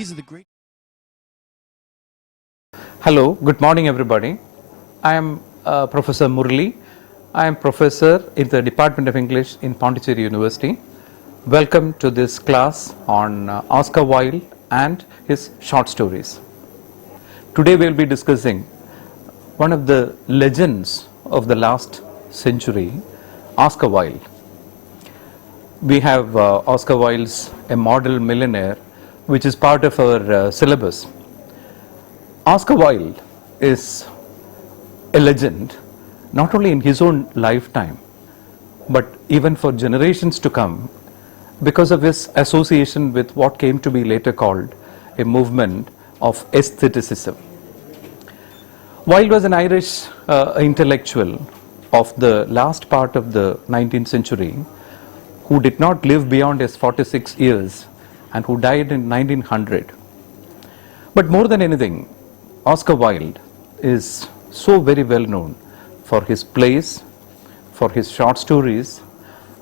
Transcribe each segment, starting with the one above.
These are the great. Hello, good morning everybody. I am Professor Murali. I am professor in the Department of English in Pondicherry University. Welcome to this class on Oscar Wilde and his short stories. Today we will be discussing one of the legends of the last century, Oscar Wilde. We have Oscar Wilde's A Model Millionaire, which is part of our syllabus. Oscar Wilde is a legend not only in his own lifetime but even for generations to come because of his association with what came to be later called a movement of aestheticism. Wilde was an Irish intellectual of the last part of the 19th century who did not live beyond his 46 years and who died in 1900. But more than anything, Oscar Wilde is so very well known for his plays, for his short stories,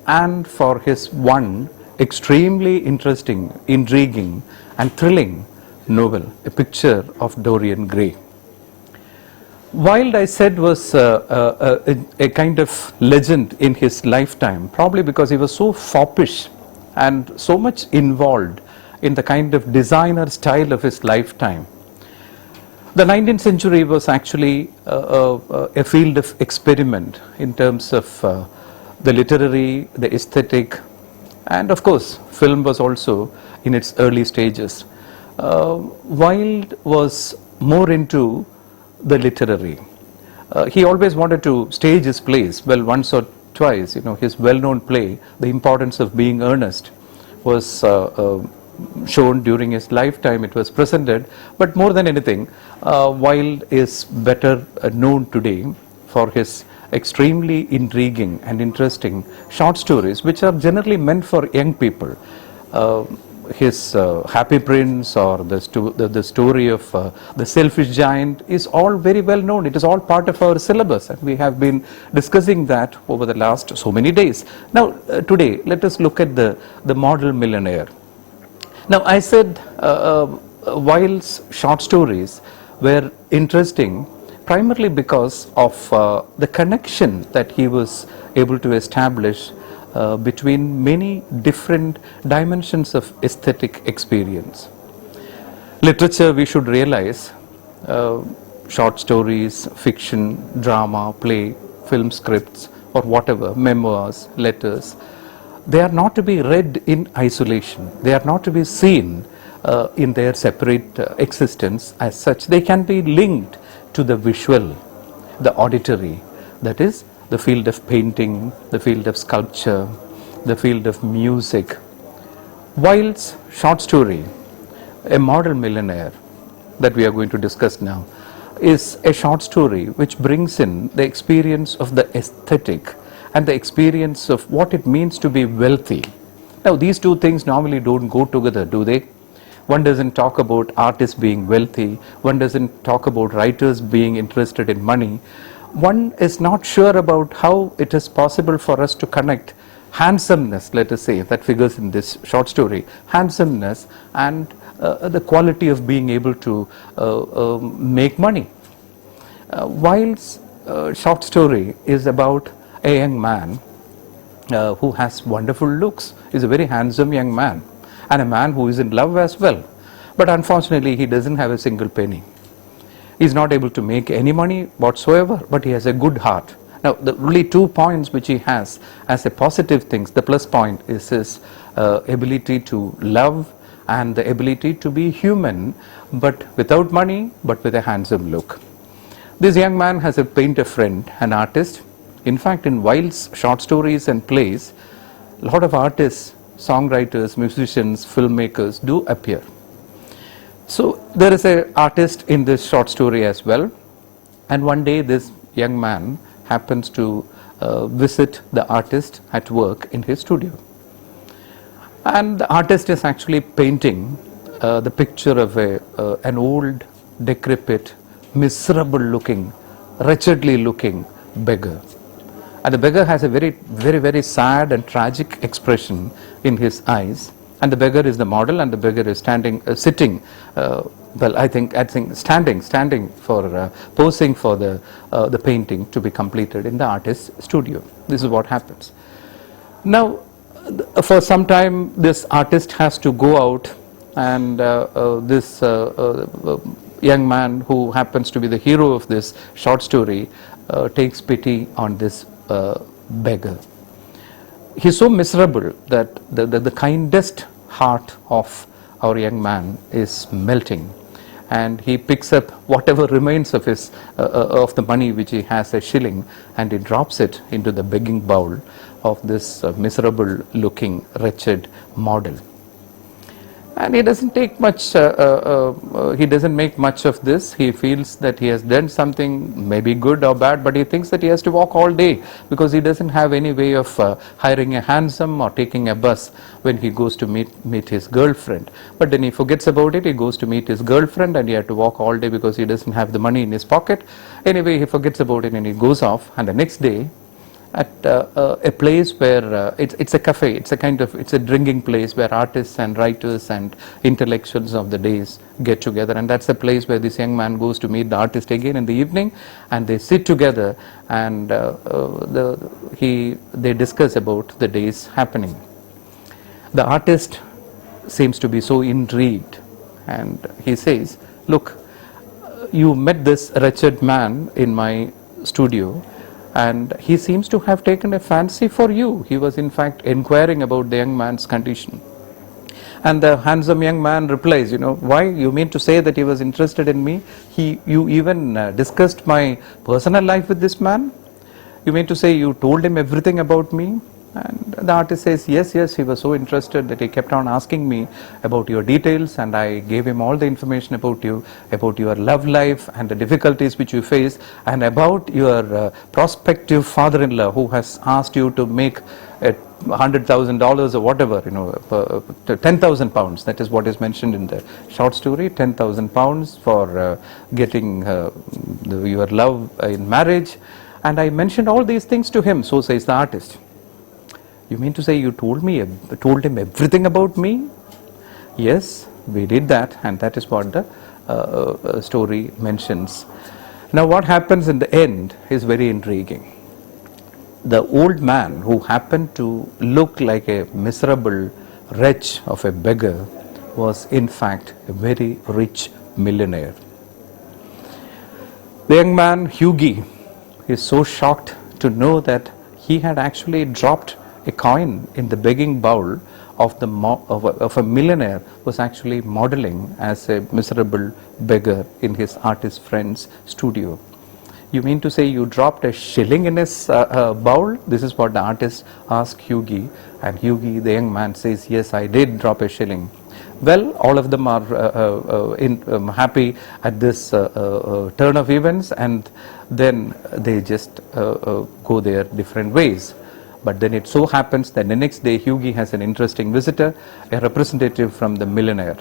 and for his one extremely interesting, intriguing, and thrilling novel, A Picture of Dorian Gray. Wilde, I said, was a kind of legend in his lifetime, probably because he was so foppish and so much involved in the kind of designer style of his lifetime. The 19th century was actually a field of experiment in terms of the literary, the aesthetic, and of course film was also in its early stages. Wilde was more into the literary. He always wanted to stage his plays. Well, once or twice, his well-known play, The Importance of Being Earnest, was shown during his lifetime. It was presented, but more than anything, Wilde is better known today for his extremely intriguing and interesting short stories, which are generally meant for young people. His Happy Prince or the story of the Selfish Giant is all very well known. It is all part of our syllabus, and we have been discussing that over the last so many days. Now, today, let us look at the Model Millionaire. Now, I said Wilde's short stories were interesting primarily because of the connection that he was able to establish between many different dimensions of aesthetic experience. Literature, we should realize, short stories, fiction, drama, play, film scripts, or whatever, memoirs, letters, they are not to be read in isolation. They are not to be seen in their separate existence as such. They can be linked to the visual, the auditory, that is, the field of painting, the field of sculpture, the field of music. Wilde's short story, A Model Millionaire, that we are going to discuss now, is a short story which brings in the experience of the aesthetic and the experience of what it means to be wealthy. Now, these two things normally don't go together, do they? One doesn't talk about artists being wealthy, one doesn't talk about writers being interested in money. One is not sure about how it is possible for us to connect handsomeness, let us say, that figures in this short story, handsomeness and the quality of being able to make money. Wilde's short story is about a young man who has wonderful looks. He's a very handsome young man and a man who is in love as well. But unfortunately, he doesn't have a single penny. He's not able to make any money whatsoever, but he has a good heart. Now, the only 2 points which he has as a positive things, the plus point is his ability to love and the ability to be human, but without money, but with a handsome look. This young man has a painter friend, an artist. In fact, in Wilde's short stories and plays, a lot of artists, songwriters, musicians, filmmakers do appear. So there is an artist in this short story as well, and one day this young man happens to visit the artist at work in his studio. And the artist is actually painting the picture of an old, decrepit, miserable looking, wretchedly looking beggar. And the beggar has a very sad and tragic expression in his eyes. and the beggar is the model, and the beggar is sitting, well, I think standing for posing for the painting to be completed in the artist's studio. This is what happens. Now, for some time, this artist has to go out, and this young man who happens to be the hero of this short story takes pity on this beggar. He's so miserable that the kindest heart of our young man is melting, and he picks up whatever remains of his of the money which he has, a shilling, and he drops it into the begging bowl of this miserable looking wretched model. And he doesn't take much, he doesn't make much of this. He feels that he has done something, maybe good or bad, but he thinks that he has to walk all day because he doesn't have any way of hiring a hansom or taking a bus when he goes to meet his girlfriend. But then he forgets about it. He goes to meet his girlfriend, and he had to walk all day because he doesn't have the money in his pocket. Anyway, he forgets about it and he goes off, and the next day, at a place where it's a cafe, it's a drinking place where artists and writers and intellectuals of the days get together, and that's the place where this young man goes to meet the artist again in the evening, and they sit together, and they discuss about the day's happening. The artist seems to be so intrigued, and he says, "Look, you met this wretched man in my studio, and he seems to have taken a fancy for you." He was in fact inquiring about the young man's condition. And the handsome young man replies, "Why, you mean to say that he was interested in me? You even discussed my personal life with this man? You mean to say you told him everything about me?" And the artist says, yes, he was so interested that he kept on asking me about your details, and I gave him all the information about you, about your love life and the difficulties which you face, and about your prospective father-in-law who has asked you to make $100,000 or whatever, 10,000 pounds. That is what is mentioned in the short story, 10,000 pounds for getting your love in marriage. And I mentioned all these things to him. So says the artist. "You mean to say you told him everything about me?" "Yes, we did that," and that is what the story mentions. Now, what happens in the end is very intriguing. The old man, who happened to look like a miserable wretch of a beggar, was in fact a very rich millionaire. The young man, Hughie, is so shocked to know that he had actually dropped a coin in the begging bowl of a millionaire was actually modeling as a miserable beggar in his artist friend's studio. "You mean to say you dropped a shilling in his bowl?" This is what the artist asked Hughie, and Hughie, the young man, says, "Yes, I did drop a shilling." Well, all of them are happy at this turn of events, and then they just go their different ways. But then it so happens that the next day Hughie has an interesting visitor, a representative from the millionaire.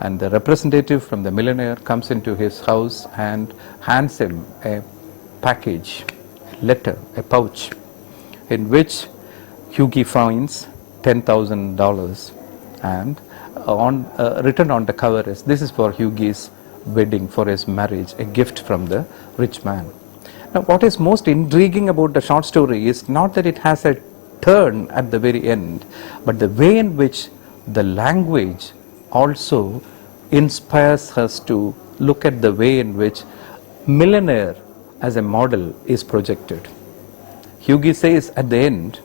And the representative from the millionaire comes into his house and hands him a package, a letter, a pouch, in which Hughie finds $10,000, and written on the cover is, "This is for Hughie's wedding, for his marriage, a gift from the rich man." Now, what is most intriguing about the short story is not that it has a turn at the very end, but the way in which the language also inspires us to look at the way in which millionaire as a model is projected. Hughie says at the end,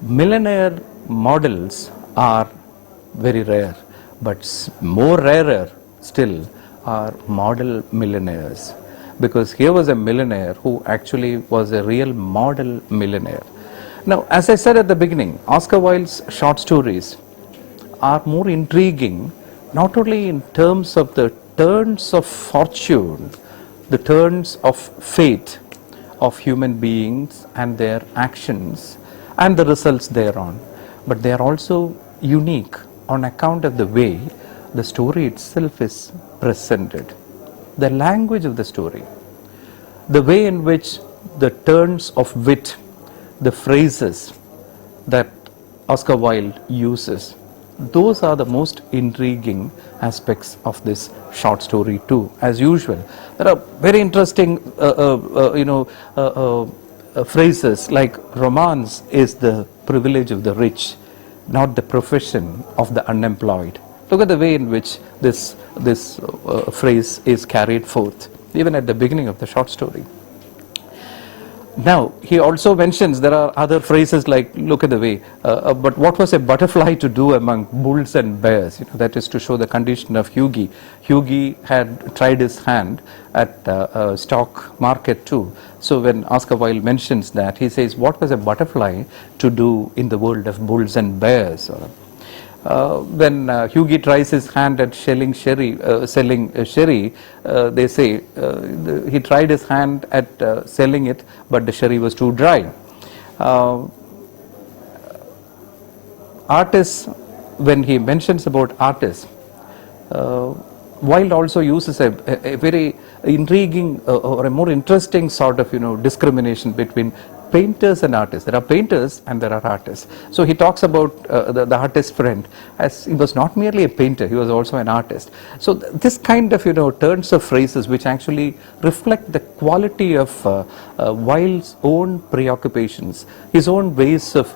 millionaire models are very rare, but more rarer still are model millionaires. Because here was a millionaire who actually was a real model millionaire. Now, as I said at the beginning, Oscar Wilde's short stories are more intriguing, not only in terms of the turns of fortune, the turns of fate of human beings and their actions and the results thereon, but they are also unique on account of the way the story itself is presented. The language of the story, the way in which the turns of wit, the phrases that Oscar Wilde uses, those are the most intriguing aspects of this short story too. As usual, there are very interesting phrases like romance is the privilege of the rich, not the profession of the unemployed. Look at the way in which this phrase is carried forth even at the beginning of the short story. Now, he also mentions there are other phrases like, look at the way, but what was a butterfly to do among bulls and bears? That is to show the condition of Hughie. Hughie had tried his hand at stock market too. So when Oscar Wilde mentions that, he says, what was a butterfly to do in the world of bulls and bears? When Hughie tries his hand at selling sherry, they say he tried his hand at selling it, but the sherry was too dry. Artists, when he mentions about artists, Wilde also uses a very intriguing or a more interesting sort of discrimination between painters and artists. There are painters and there are artists. So he talks about the artist friend as he was not merely a painter, he was also an artist. So this kind of turns of phrases which actually reflect the quality of Wilde's own preoccupations, his own ways of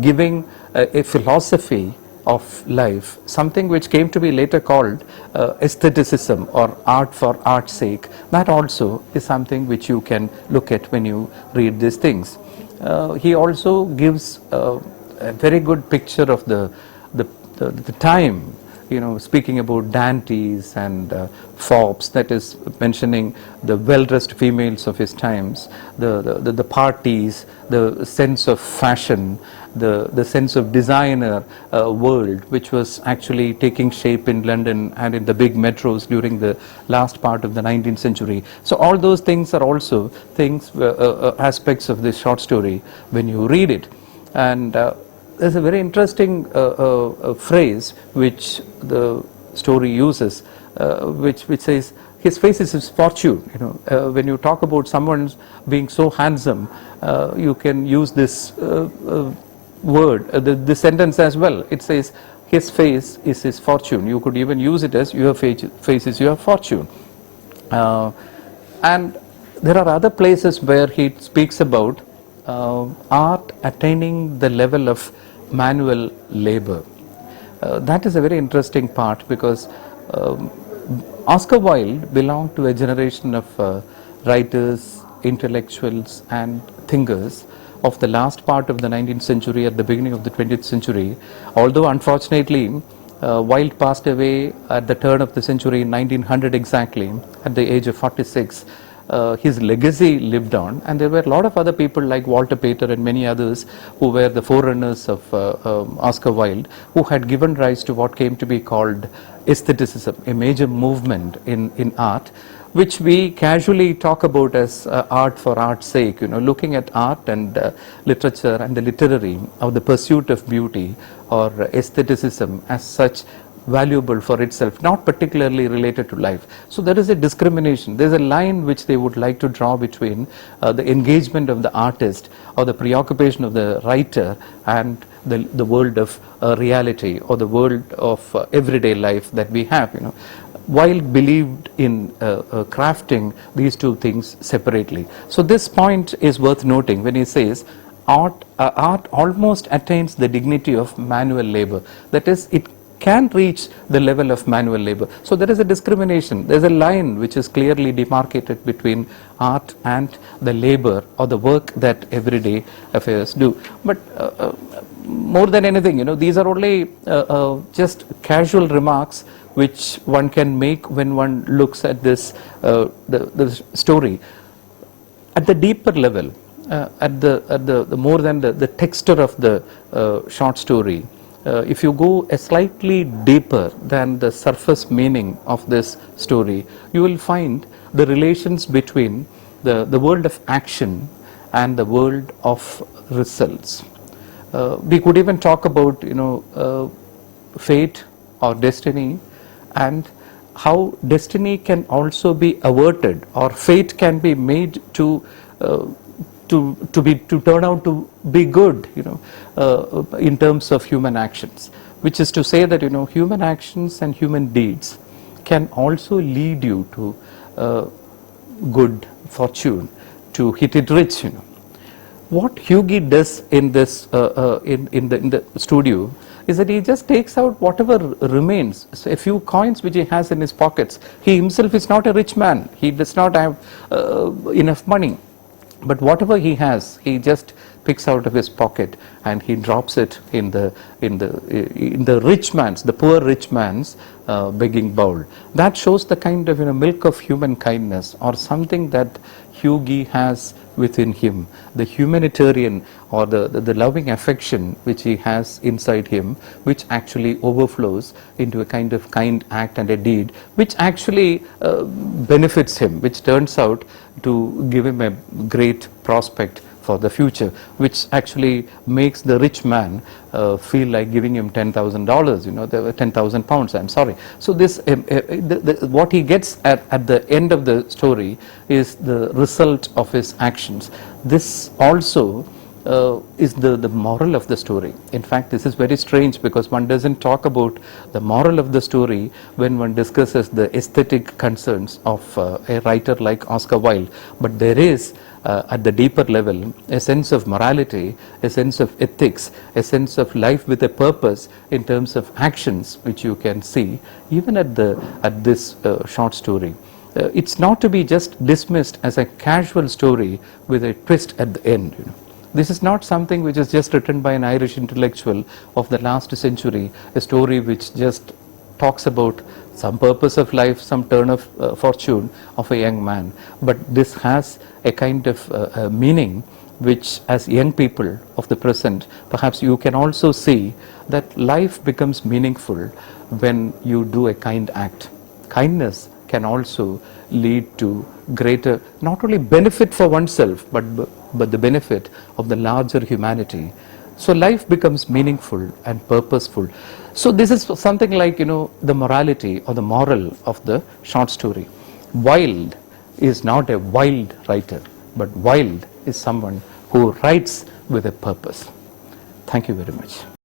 giving a philosophy of life, something which came to be later called aestheticism or art for art's sake. That also is something which you can look at when you read these things. He also gives a very good picture of the time, speaking about dandies and fops, that is mentioning the well-dressed females of his times, the parties, the sense of fashion, the sense of designer world which was actually taking shape in London and in the big metros during the last part of the 19th century. So all those things are also things, aspects of this short story when you read it. And there's a very interesting phrase which the story uses, which says, his face is his fortune. When you talk about someone being so handsome, you can use this word, the sentence as well. It says, his face is his fortune. You could even use it as your face is your fortune. And there are other places where he speaks about art attaining the level of manual labor. That is a very interesting part because Oscar Wilde belonged to a generation of writers, intellectuals and thinkers of the last part of the 19th century, at the beginning of the 20th century. Although unfortunately Wilde passed away at the turn of the century in 1900 exactly, at the age of 46. His legacy lived on, and there were a lot of other people like Walter Pater and many others who were the forerunners of Oscar Wilde, who had given rise to what came to be called aestheticism, a major movement in art, which we casually talk about as art for art's sake, looking at art and literature and the literary or the pursuit of beauty or aestheticism as such valuable for itself, not particularly related to life. So there is a discrimination, there's a line which they would like to draw between the engagement of the artist or the preoccupation of the writer and the world of reality or the world of everyday life that we have. Wilde believed in crafting these two things separately. So this point is worth noting when he says art almost attains the dignity of manual labor. That is, it can reach the level of manual labor. So there is a discrimination, there's a line which is clearly demarcated between art and the labor or the work that everyday affairs do. But more than anything, these are only just casual remarks which one can make when one looks at this the story. At the deeper level, at the more than the texture of the short story, if you go a slightly deeper than the surface meaning of this story, you will find the relations between the world of action and the world of results. We could even talk about fate or destiny, and how destiny can also be averted or fate can be made to to turn out to be good, in terms of human actions, which is to say that human actions and human deeds can also lead you to good fortune, to hit it rich. What Hughie does in this in the studio is that he just takes out whatever remains, so a few coins which he has in his pockets. He himself is not a rich man. He does not have enough money. But whatever he has, he just picks out of his pocket and he drops it in the rich man's, the poor rich man's begging bowl. That shows the kind of milk of human kindness, or something that Hughie has within him, the humanitarian or the loving affection which he has inside him, which actually overflows into a kind of kind act and a deed, which actually benefits him, which turns out to give him a great prospect for the future, which actually makes the rich man feel like giving him $10,000, 10,000 pounds, I'm sorry. So this, what he gets at the end of the story is the result of his actions. This also is the moral of the story. In fact, this is very strange, because one doesn't talk about the moral of the story when one discusses the aesthetic concerns of a writer like Oscar Wilde. But there is at the deeper level a sense of morality, a sense of ethics, a sense of life with a purpose in terms of actions, which you can see even at this short story. It's not to be just dismissed as a casual story with a twist at the end. This is not something which is just written by an Irish intellectual of the last century, a story which just talks about some purpose of life, some turn of fortune of a young man. But this has a kind of meaning which, as young people of the present, perhaps you can also see that life becomes meaningful when you do a kind act. Kindness can also lead to greater, not only benefit for oneself, but the benefit of the larger humanity. So life becomes meaningful and purposeful. So this is something like, the morality or the moral of the short story. Wilde is not a wild writer, but Wilde is someone who writes with a purpose. Thank you very much.